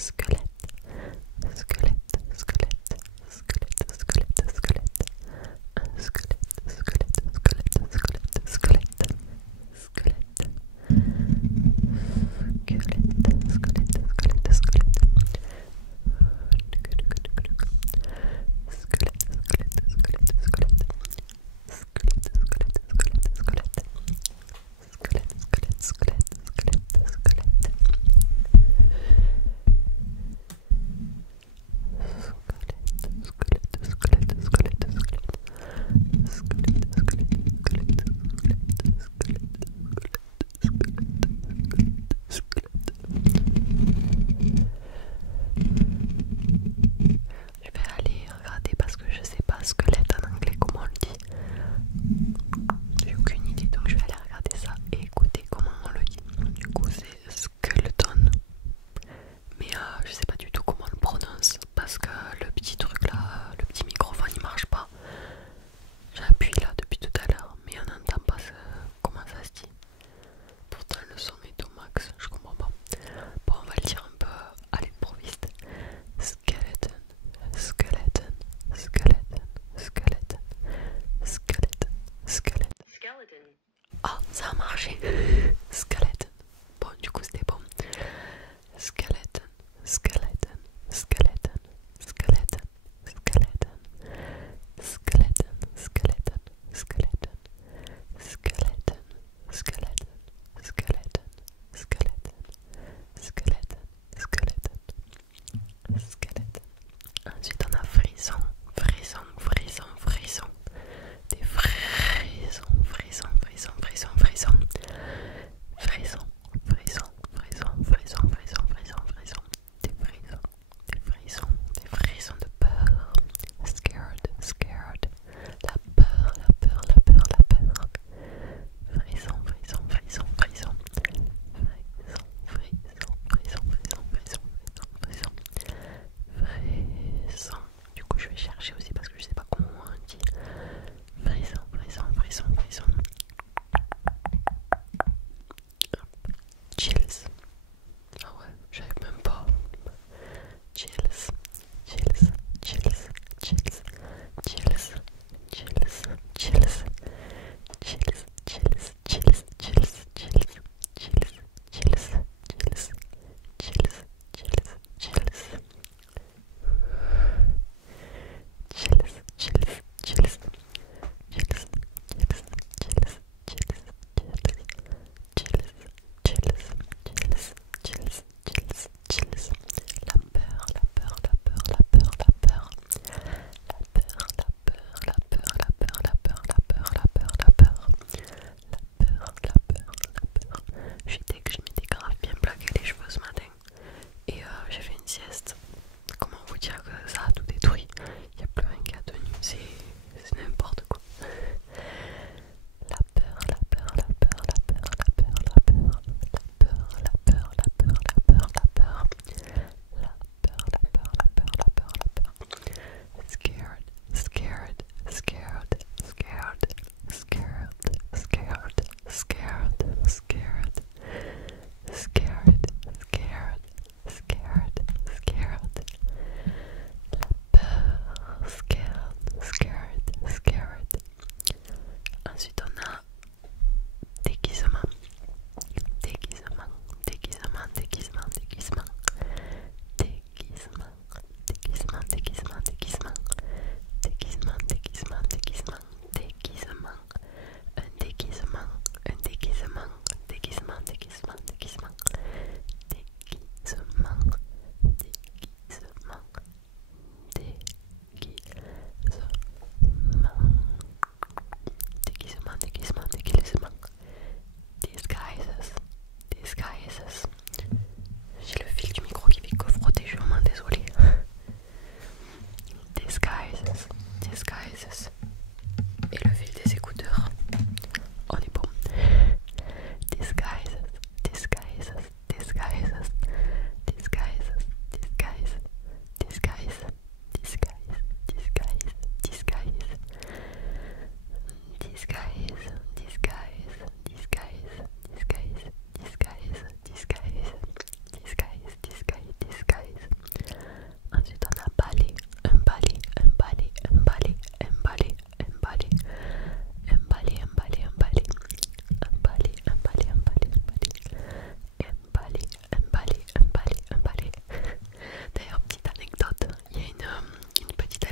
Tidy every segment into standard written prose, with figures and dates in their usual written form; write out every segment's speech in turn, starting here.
squelette, squelette, squelette, squelette, squelette, squelette, squelette, squelette, squelette, squelette, squelette, squelette, squelette, squelette, je vais aller regarder parce que je sais pas squelette en anglais comment on le dit. J'ai aucune idée donc je vais aller regarder ça et écouter comment on le dit. Du coup c'est skeleton. Mais je sais pas du tout comment on le prononce parce que le petit truc là, le petit microphone il marche pas. J'appuie là depuis tout à l'heure mais on n'entend pas comment ça se dit. Pourtant le son est au max, je comprends pas. Bon on va le dire un peu à l'improviste. Skeleton, skeleton, skeleton, skeleton, skeleton, skeleton. Ah, ça a marché. Skeleton. Bon, du coup c'était bon. Skeleton, skeleton, skeleton, skeleton, skeleton, skeleton, skeleton, skeleton, skeleton, skeleton, skeleton, skeleton, skeleton, skeleton, skeleton. Ensuite on a frisson, frisson, frisson, frisson. Des frissons, frissons, frissons, frissons, frissons. Frisson, frisson, frisson, frisson, frisson, frisson, frisson. Des frissons, des frissons, des frissons de peur. Scared, scared. La peur, la peur, la peur, la peur. Frisson, frisson, frisson, frisson. Frisson, frisson, frisson, frisson, frisson, frisson, frisson. Du coup je vais chercher aussi parce que je sais pas comment on dit. Frisson, frisson, frisson, frisson. Chills. Ah ouais, j'avais même pas. Chills, chills, chills, chills, chills, chills, chills, chills, chills, chills, chills, chills, chills, chills, chills, chills, chills, chills. Chills, chills, chills, chills, chills, chills, chills, chills, chills, chills, chills, chills, chills. La peur, la peur,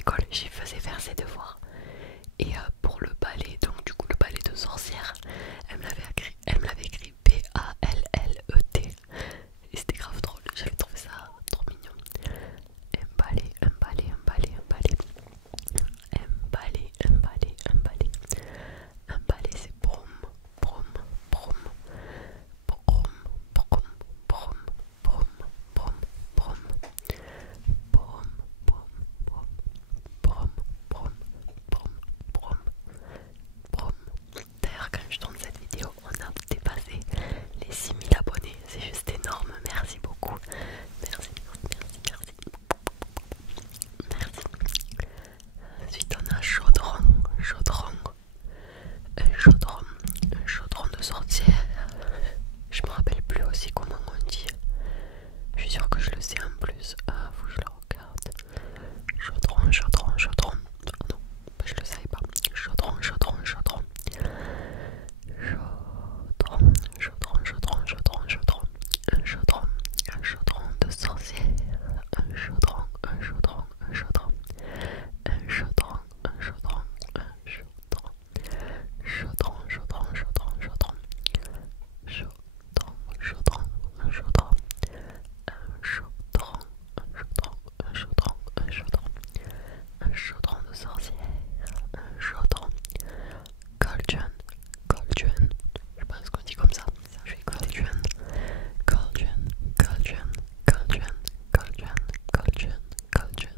l'école, j'y faisais faire ses devoirs. Et pour le ballet, donc du coup le ballet de sorcière, elle me l'avait écrit Ballet. Et c'était grave drôle, j'avais trouvé ça trop mignon. Un ballet, un ballet, un ballet, un ballet. Un ballet, un ballet, un ballet. Un ballet c'est brom, brom, brom. Brom, brom, brom, brom, brom, brom. Brom, brom, brom, brom, brom, brom, brom, brom. D'ailleurs, quand je tourne cette vidéo, on a dépassé les 6000 abonnés. C'est juste énorme. Merci beaucoup. Merci, merci, merci. Merci. Ensuite, on a chaudron, chaudron, un chaudron, un chaudron de sorcière. Je me rappelle plus aussi comment on dit. Je suis sûre que je le sais en plus. Ah, faut que je le regarde. Chaudron, chaudron, chaudron. Oh non, je le savais pas. Chaudron, chaudron, chaudron. Chaudron, chaudron, chaudron, chaudron, chaudron. Un chaudron de sorcière. Un chaudron, un chaudron, un chaudron. Un chaudron, un chaudron, un chaudron. Chaudron, chaudron, chaudron, chaudron. Chaudron, chaudron, un chaudron. Un chaudron, un chaudron, un chaudron, un chaudron. Un chaudron de sorcière. Un chaudron. Cauldron, cauldron. Je pense qu'on dit comme ça. Je fais cauldron. Cauldron, cauldron, cauldron, cauldron, cauldron, cauldron.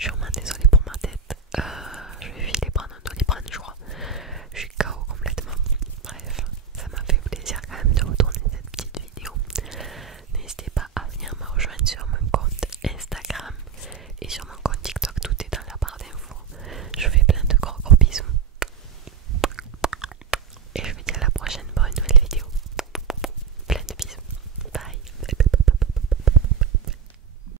Je suis vraiment désolée